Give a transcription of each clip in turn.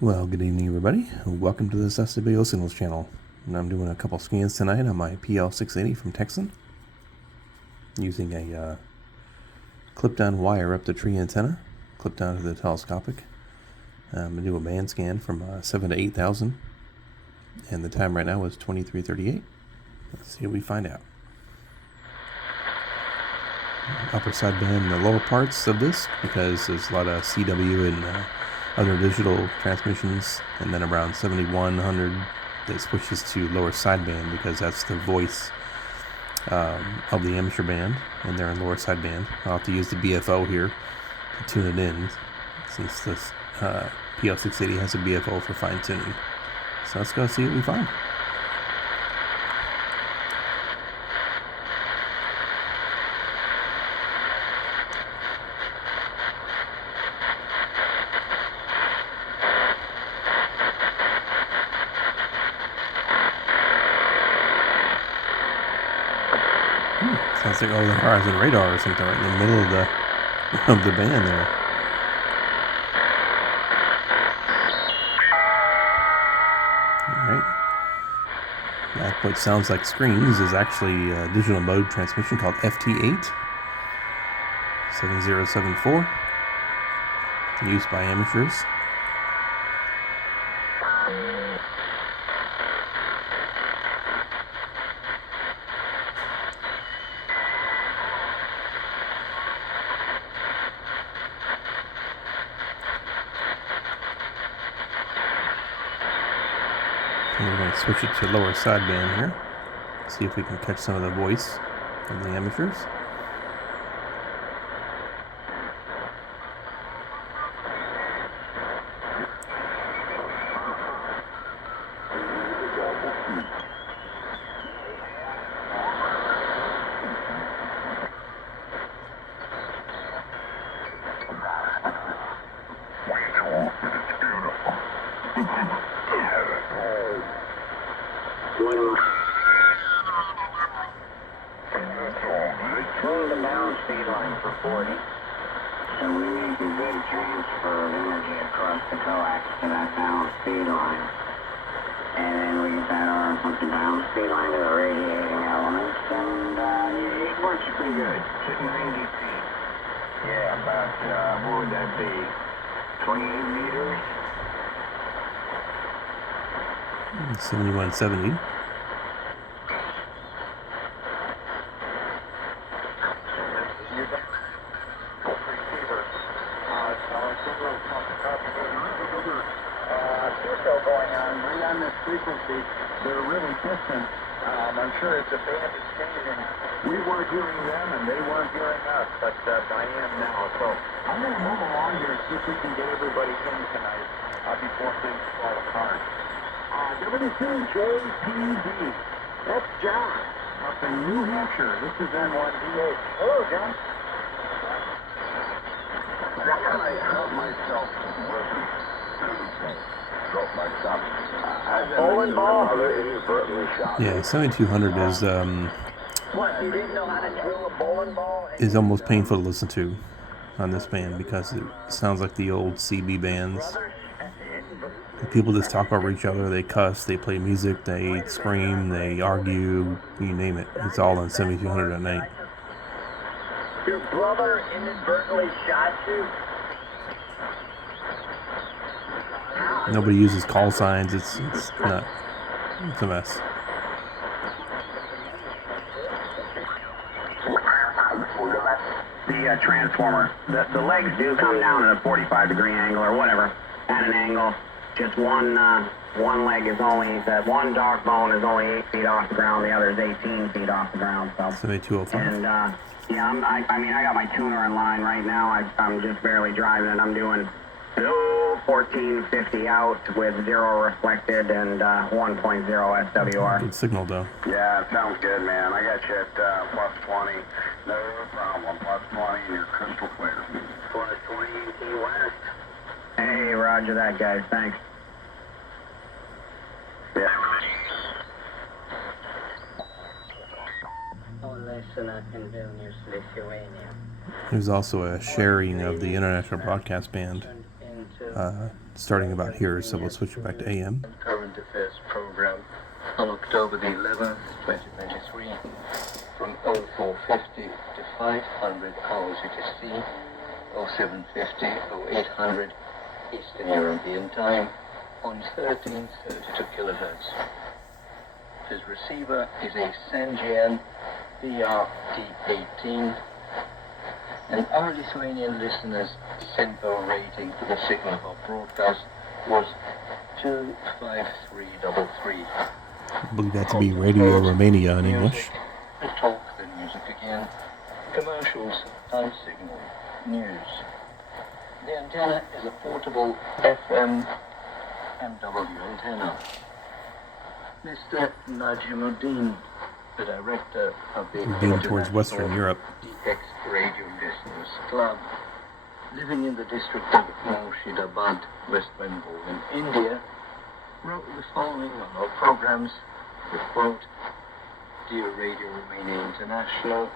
Well, good evening, everybody. Welcome to the SWO Signals channel. And I'm doing a couple scans tonight on my PL680 from Texan using a clipped-on wire up the tree antenna, clipped onto the telescopic. I'm going to do a band scan from 7 to 8,000, and the time right now is 23:38. Let's see what we find out. Upper sideband and the lower parts of this, because there's a lot of CW and other digital transmissions, and then around 7100 that switches to lower sideband because that's the voice of the amateur band, and they're in lower sideband. I'll have to use the BFO here to tune it in, since this PL680 has a BFO for fine tuning. So let's go see what we find. Sounds like the horizon radar or something right in the middle of the band there. Alright. That what sounds like screams is actually a digital mode transmission called FT8 7074, used by amateurs. And we're going to switch it to lower sideband here. See if we can catch some of the voice of the amateurs. Slow the down speed line for 40. So we make a good transfer of energy across the coax to that down speed line. And then we get that arm from the down speed line to the radiating elements, and it works pretty good. Sitting in UTC. Yeah, about, what would that be? 28 meters? 7170. Going on right on this frequency. They're really distant. I'm sure as the band is changing, we weren't hearing them and they weren't hearing us, but I am now. So I'm going to move along here and see if we can get everybody in tonight before things fall apart. WC JPD. That's John up in New Hampshire. This is N1DH. Hello, John. I help myself. Bowling ball? Yeah, 7200 is What, you didn't know how to drill a bowling ball? is almost painful to listen to on this band because it sounds like the old CB bands. The people just talk over each other, they cuss, they play music, they scream, they argue, you name it. It's all on 7200 at night. Your brother inadvertently shot you? Nobody uses call signs. It's not. It's a mess. The transformer. The legs do come down at a 45-degree angle or whatever, at an angle. Just one leg is only, that one dog bone is only 8 feet off the ground. The other is 18 feet off the ground. So. 7205. And yeah, I got my tuner in line right now. I'm just barely driving it. I'm doing 1450 out with 0 reflected and 1.0 SWR. Good signal though. Yeah, it sounds good, man. I got you at plus 20. No problem. Plus 20 and you're crystal clear. Plus 20 in Key West. Hey, roger that, guys. Thanks. Yeah. There's also a sharing of the International Broadcast Band starting about here, so we'll switch it back to AM. Current affairs program on October the 11th, 2023, from 0450 to 500 hours UTC, 0750 0800 Eastern European Time, on 1332 kilohertz. His receiver is a Sanjian BRT-18, and our Lithuanian listeners' SINPO rating for the signal of our broadcast was 25333. I believe that to be Radio Romania in English. The talk, then music again. Commercials, time signal, news. The antenna is a portable FM MW antenna. Mr. Najimuddin, the director of the Being towards Western Europe. DX Radio Listeners Club, living in the district of Murshidabad, West Bengal in India, wrote the following on our programs, with quote, Dear Radio Romania International,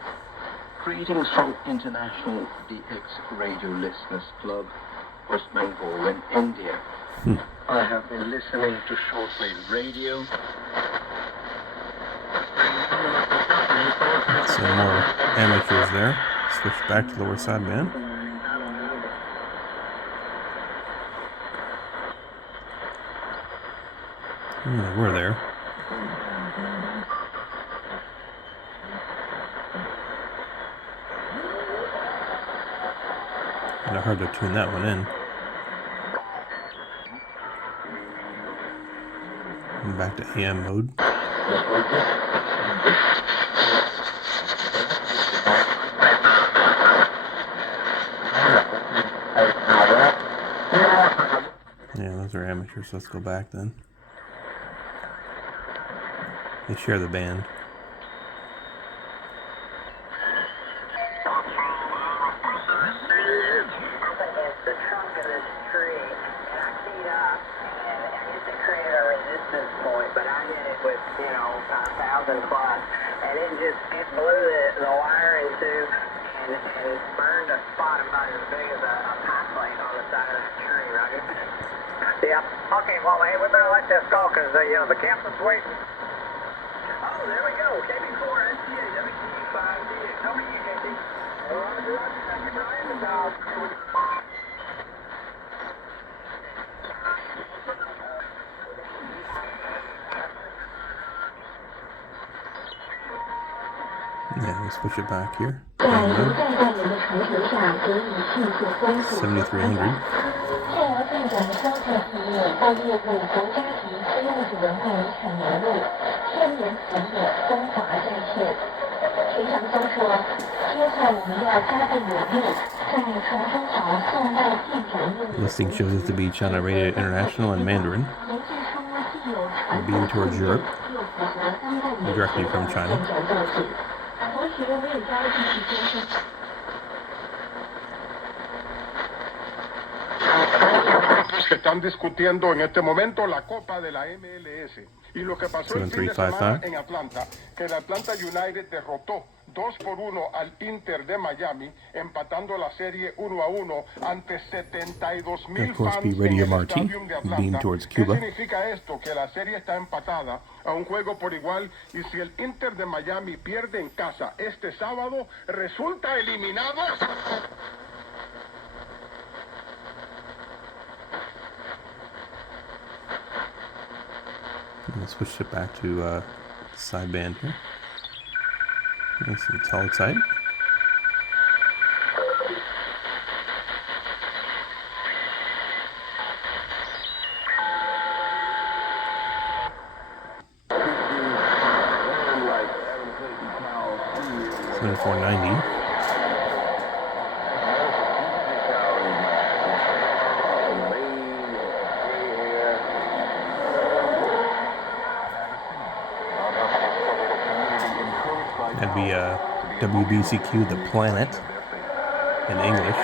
greetings from International DX Radio Listeners Club, West Bengal in India. I have been listening to shortwave radio. Some more amateurs there. Switch back to lower sideband. They were there. Kind of hard to tune that one in. And back to AM mode. Yeah, those are amateurs, so let's go back then. They share the band. Okay, well, hey, we better let this go because, the captain's waiting. Oh, there we go. KB4, STA, WT5D, WUKT. Roger, thank you, Brian. Yeah, we'll switch it back here. 7300. 进展的交通事业到业务国家级非物质文化遗产名录千年企业中华在线。非常都说，接下来我们要加倍努力，在重中好宋代地点路。 Listing shows it to be China Radio International and Mandarin. Being towards Europe, directly from China. 同学没有加入进去先生。 que están discutiendo en este momento la Copa de la MLS y lo que pasó el fin de semana en Atlanta, que el Atlanta United derrotó 2-1 al Inter de Miami, empatando la serie 1-1 ante 72,000 fans en el Stadium de Atlanta. ¿Qué significa esto? Que la serie está empatada a un juego por igual y si el Inter de Miami pierde en casa este sábado, resulta eliminado. Let's switch it back to sideband here. And some teletype. $24.90. That'd be WBCQ The Planet in English.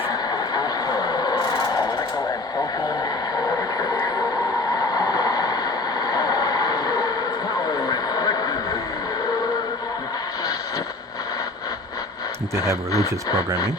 I think they have religious programming.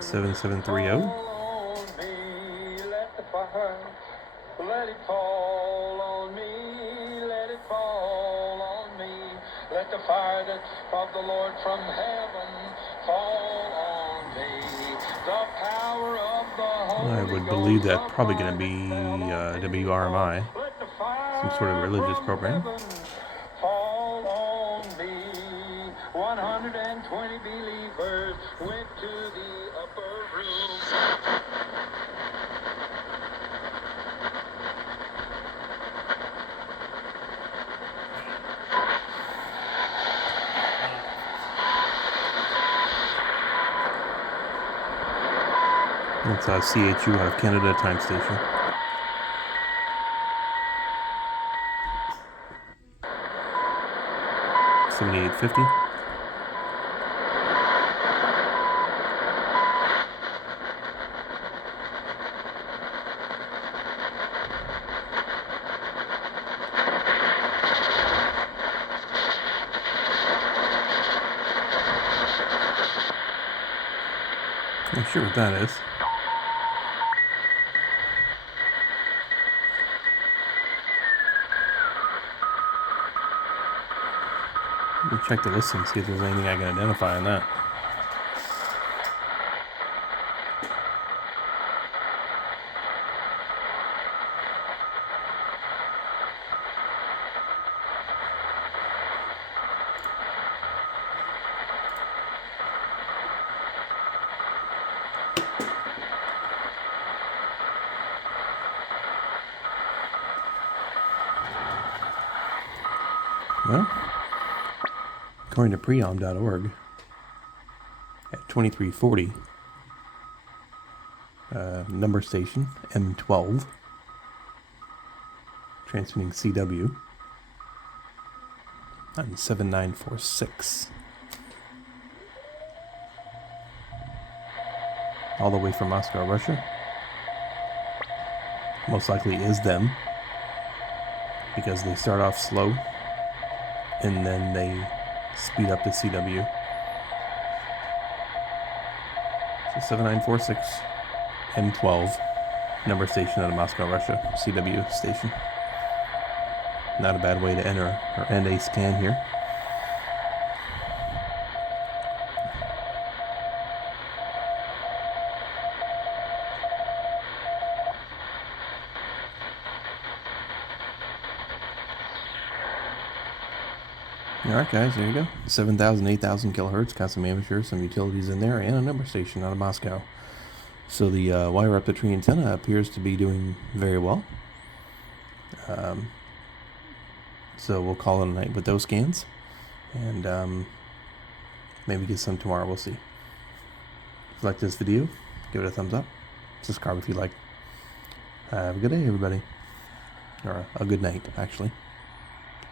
7730. Let it fall on me, let it fall on me. Let the fire of the Lord from heaven fall on me. The power of the Holy I would believe that's probably going to be WRMI, some sort of religious program. Fall on me. 120 believers went to the upper room. That's CHU out of Canada time station. $78.50. I'm sure what that is. Let me check the list and see if there's anything I can identify on that. Well, according to preom.org, at 2340, number station M12, transmitting CW on 7946, all the way from Moscow, Russia. Most likely is them, because they start off slow and then they speed up to CW. So 7946 M12, number station out of Moscow, Russia, CW station. Not a bad way to enter or end a scan here. Alright guys, there you go. 7,000, 8,000 kilohertz, got some amateurs, some utilities in there, and a number station out of Moscow. So the wire up the tree antenna appears to be doing very well. So we'll call it a night with those scans, and maybe get some tomorrow, we'll see. If you like this video, give it a thumbs up, subscribe if you like. Have a good day, everybody. Or a good night, actually.